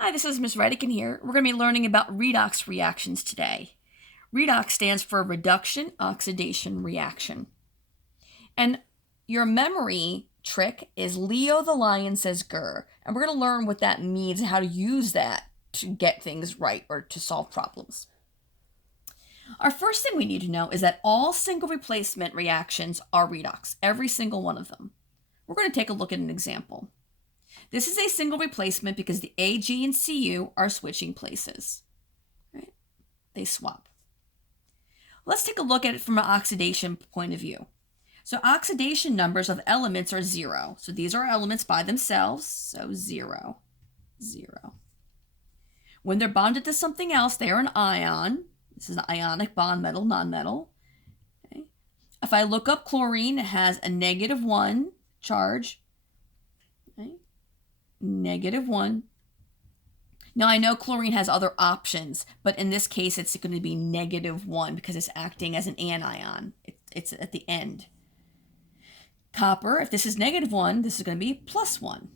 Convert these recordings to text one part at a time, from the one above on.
Hi, this is Ms. Redican here. We're going to be learning about redox reactions today. Redox stands for reduction oxidation reaction. And your memory trick is Leo the lion says grr. And we're going to learn what that means and how to use that to get things right or to solve problems. Our first thing we need to know is that all single replacement reactions are redox, every single one of them. We're going to take a look at an example. This is a single replacement because the Ag and Cu are switching places. Right? They swap. Let's take a look at it from an oxidation point of view. So oxidation numbers of elements are 0. So these are elements by themselves. So 0, 0. When they're bonded to something else, they are an ion. This is an ionic bond, metal, nonmetal. Okay. If I look up chlorine, it has a -1 charge. Okay. -1. Now I know chlorine has other options, but in this case it's going to be -1 because it's acting as an anion. It's at the end. Copper, if this is -1, this is going to be +1.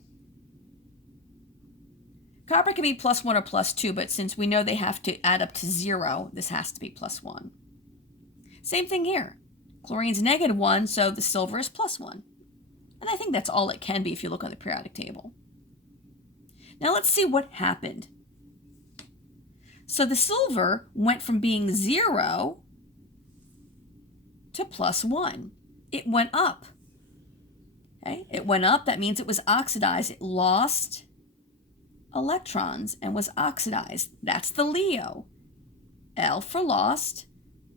Copper can be +1 or +2, but since we know they have to add up to 0, this has to be +1. Same thing here. Chlorine's -1, so the silver is +1. And I think that's all it can be if you look on the periodic table. Now let's see what happened. So the silver went from being 0 to +1. It went up. Okay? It went up. That means it was oxidized. It lost electrons and was oxidized. That's the Leo. L for lost,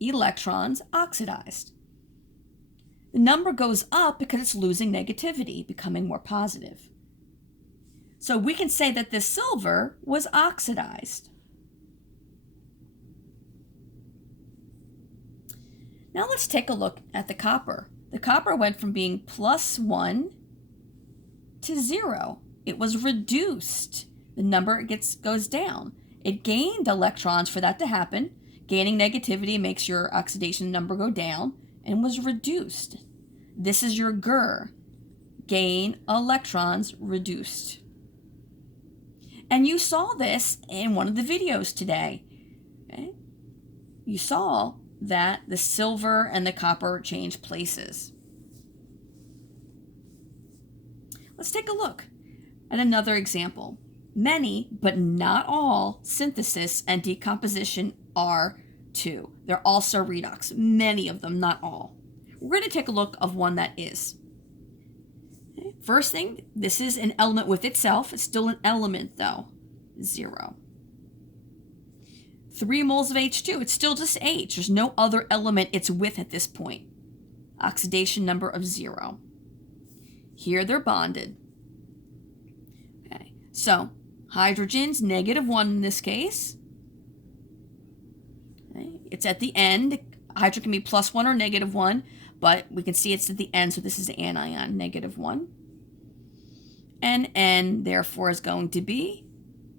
electrons oxidized. The number goes up because it's losing negativity, becoming more positive. So we can say that this silver was oxidized. Now let's take a look at the copper. The copper went from being +1 to 0. It was reduced. The number goes down. It gained electrons for that to happen. Gaining negativity makes your oxidation number go down and was reduced. This is your GR. Gain electrons reduced. And you saw this in one of the videos today. Okay? You saw that the silver and the copper change places. Let's take a look at another example. Many, but not all, synthesis and decomposition are too. They're also redox. Many of them, not all. We're going to take a look of one that is. First thing, this is an element with itself. It's still an element though. 0. 3 moles of H2. It's still just H. There's no other element it's with at this point. Oxidation number of 0. Here they're bonded. Okay. So hydrogen's -1 in this case. Okay. It's at the end. Hydrogen can be +1 or -1, but we can see it's at the end, so this is the anion, -1. And N, therefore, is going to be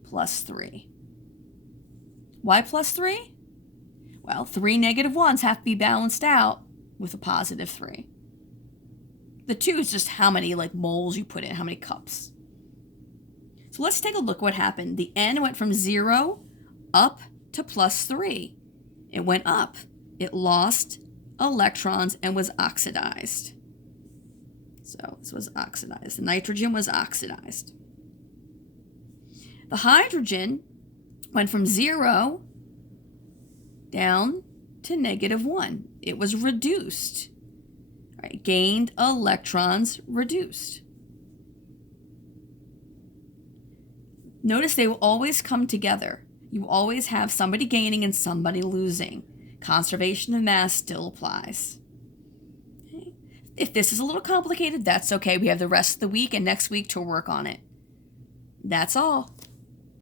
+3. Why +3? Well, 3 -1s have to be balanced out with a +3. The 2 is just how many moles you put in, how many cups. So let's take a look what happened. The N went from 0 up to +3. It went up. It lost electrons and was oxidized. So this was oxidized. The nitrogen was oxidized. The hydrogen went from 0 down to -1. It was reduced. Right? Gained electrons reduced. Notice they will always come together. You always have somebody gaining and somebody losing. Conservation of mass still applies. Okay. If this is a little complicated, that's okay. We have the rest of the week and next week to work on it. That's all.